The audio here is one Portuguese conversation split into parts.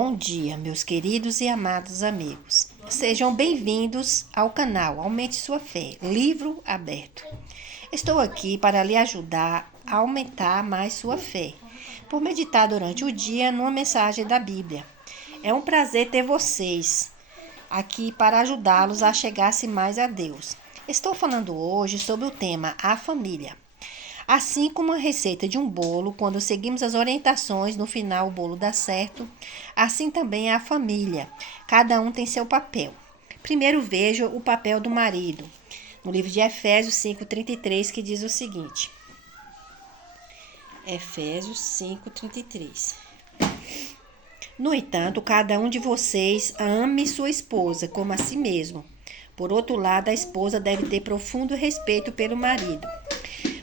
Bom dia, meus queridos e amados amigos. Sejam bem-vindos ao canal Aumente Sua Fé, livro aberto. Estou aqui para lhe ajudar a aumentar mais sua fé, por meditar durante o dia numa mensagem da Bíblia. É um prazer ter vocês aqui para ajudá-los a chegar-se mais a Deus. Estou falando hoje sobre o tema A Família. Assim como a receita de um bolo, quando seguimos as orientações, no final o bolo dá certo, assim também é a família. Cada um tem seu papel. Primeiro veja o papel do marido, no livro de Efésios 5:33, que diz o seguinte. Efésios 5:33. No entanto, cada um de vocês ame sua esposa como a si mesmo. Por outro lado, a esposa deve ter profundo respeito pelo marido.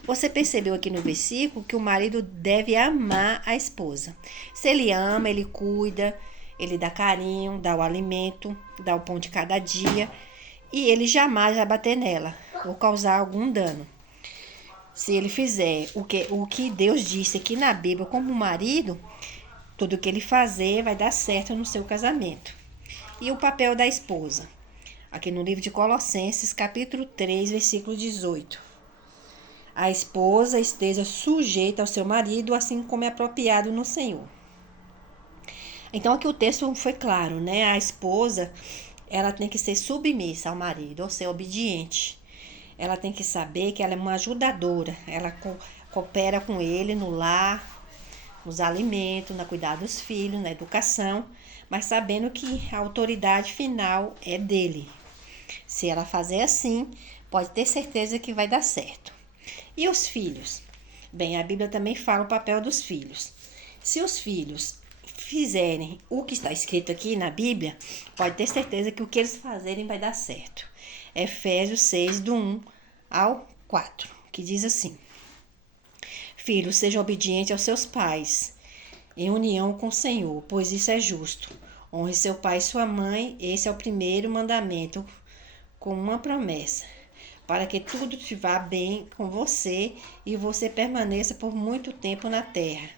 Você percebeu aqui no versículo que o marido deve amar a esposa. Se ele ama, ele cuida, ele dá carinho, dá o alimento, dá o pão de cada dia e ele jamais vai bater nela ou causar algum dano. Se ele fizer o que Deus disse aqui na Bíblia como marido, tudo que ele fazer vai dar certo no seu casamento. E o papel da esposa? Aqui no livro de Colossenses, capítulo 3, versículo 18. A esposa esteja sujeita ao seu marido, assim como é apropriado no Senhor. Então aqui o texto foi claro, né? A esposa, ela tem que ser submissa ao marido, ou ser obediente. Ela tem que saber que ela é uma ajudadora. Ela coopera com ele no lar, nos alimentos, no cuidar dos filhos, na educação, mas sabendo que a autoridade final é dele. Se ela fazer assim, pode ter certeza que vai dar certo. E os filhos? Bem, a Bíblia também fala o papel dos filhos. Se os filhos fizerem o que está escrito aqui na Bíblia, pode ter certeza que o que eles fazerem vai dar certo. Efésios 6, do 1 ao 4, que diz assim. Filhos, sejam obedientes aos seus pais, em união com o Senhor, pois isso é justo. Honre seu pai e sua mãe, esse é o primeiro mandamento, com uma promessa, para que tudo te vá bem com você e você permaneça por muito tempo na terra.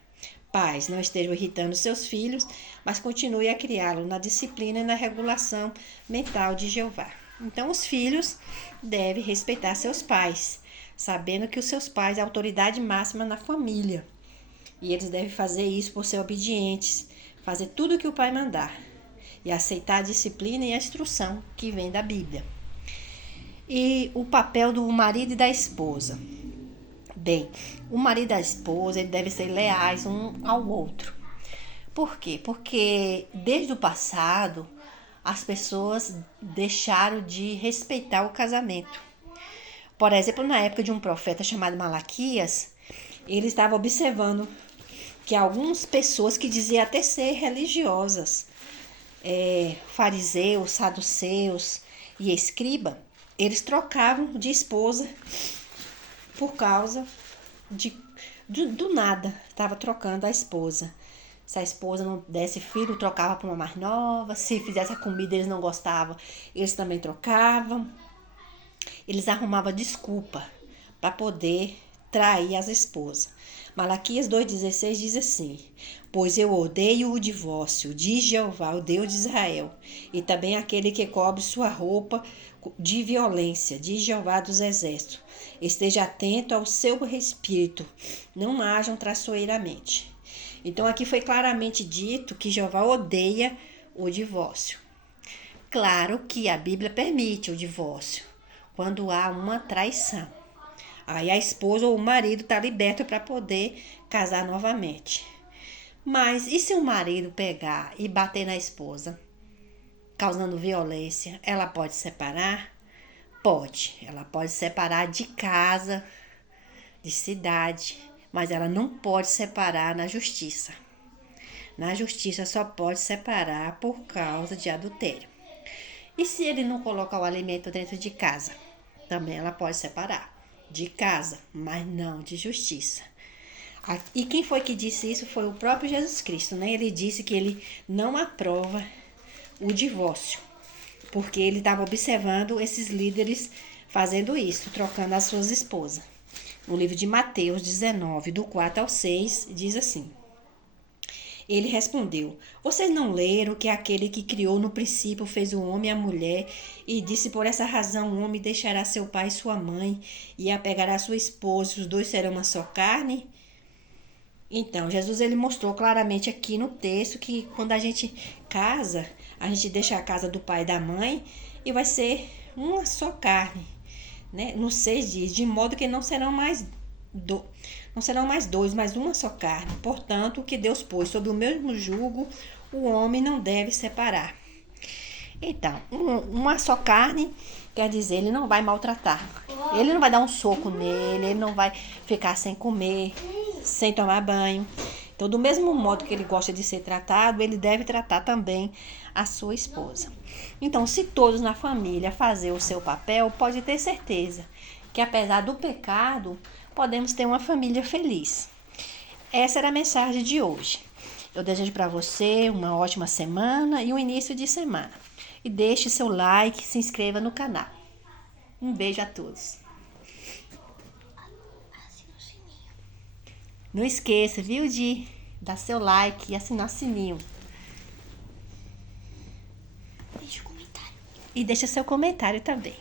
Pais, não estejam irritando seus filhos, mas continue a criá-los na disciplina e na regulação mental de Jeová. Então, os filhos devem respeitar seus pais, sabendo que os seus pais é a autoridade máxima na família. E eles devem fazer isso por ser obedientes, fazer tudo o que o pai mandar e aceitar a disciplina e a instrução que vem da Bíblia. E o papel do marido e da esposa. Bem, o marido e a esposa ele devem ser leais um ao outro. Por quê? Porque desde o passado as pessoas deixaram de respeitar o casamento. Por exemplo, na época de um profeta chamado Malaquias, ele estava observando que algumas pessoas que diziam até ser religiosas, fariseus, saduceus e escriba, eles trocavam de esposa por causa do nada. Estava trocando a esposa. Se a esposa não desse filho, trocava por uma mais nova. Se fizesse a comida, eles não gostavam, eles também trocavam. Eles arrumavam desculpa para poder trair as esposas. Malaquias 2,16 diz assim: Pois eu odeio o divórcio, diz Jeová, o Deus de Israel, e também aquele que cobre sua roupa de violência, diz Jeová dos exércitos. Esteja atento ao seu espírito, não hajam traiçoeiramente. Então aqui foi claramente dito que Jeová odeia o divórcio. Claro que a Bíblia permite o divórcio, quando há uma traição. Aí a esposa ou o marido está liberto para poder casar novamente. Mas e se o marido pegar e bater na esposa, causando violência, ela pode separar? Pode. Ela pode separar de casa, de cidade, mas ela não pode separar na justiça. Na justiça só pode separar por causa de adultério. E se ele não colocar o alimento dentro de casa? Também ela pode separar de casa, mas não de justiça. E quem foi que disse isso? Foi o próprio Jesus Cristo, né? Ele disse que ele não aprova o divórcio, porque ele estava observando esses líderes fazendo isso, trocando as suas esposas. No livro de Mateus 19, do 4 ao 6, diz assim: Ele respondeu: Vocês não leram que aquele que criou no princípio fez o homem e a mulher, e disse: Por essa razão o homem deixará seu pai e sua mãe, e apegará sua esposa, e os dois serão uma só carne? Então, Jesus ele mostrou claramente aqui no texto que quando a gente casa, a gente deixa a casa do pai e da mãe e vai ser uma só carne, né? Nos 6 dias, de modo que não serão mais dois, mas uma só carne. Portanto, o que Deus pôs sob o mesmo jugo, o homem não deve separar. Então, uma só carne quer dizer, ele não vai maltratar. Ele não vai dar um soco nele, ele não vai ficar sem comer, sem tomar banho. Então, do mesmo modo que ele gosta de ser tratado, ele deve tratar também a sua esposa. Então, se todos na família fazerem o seu papel, pode ter certeza que apesar do pecado, podemos ter uma família feliz. Essa era a mensagem de hoje. Eu desejo para você uma ótima semana e um início de semana. E deixe seu like, se inscreva no canal. Um beijo a todos. Não esqueça, viu, de dar seu like e assinar o sininho. Deixa o comentário. E deixa seu comentário também.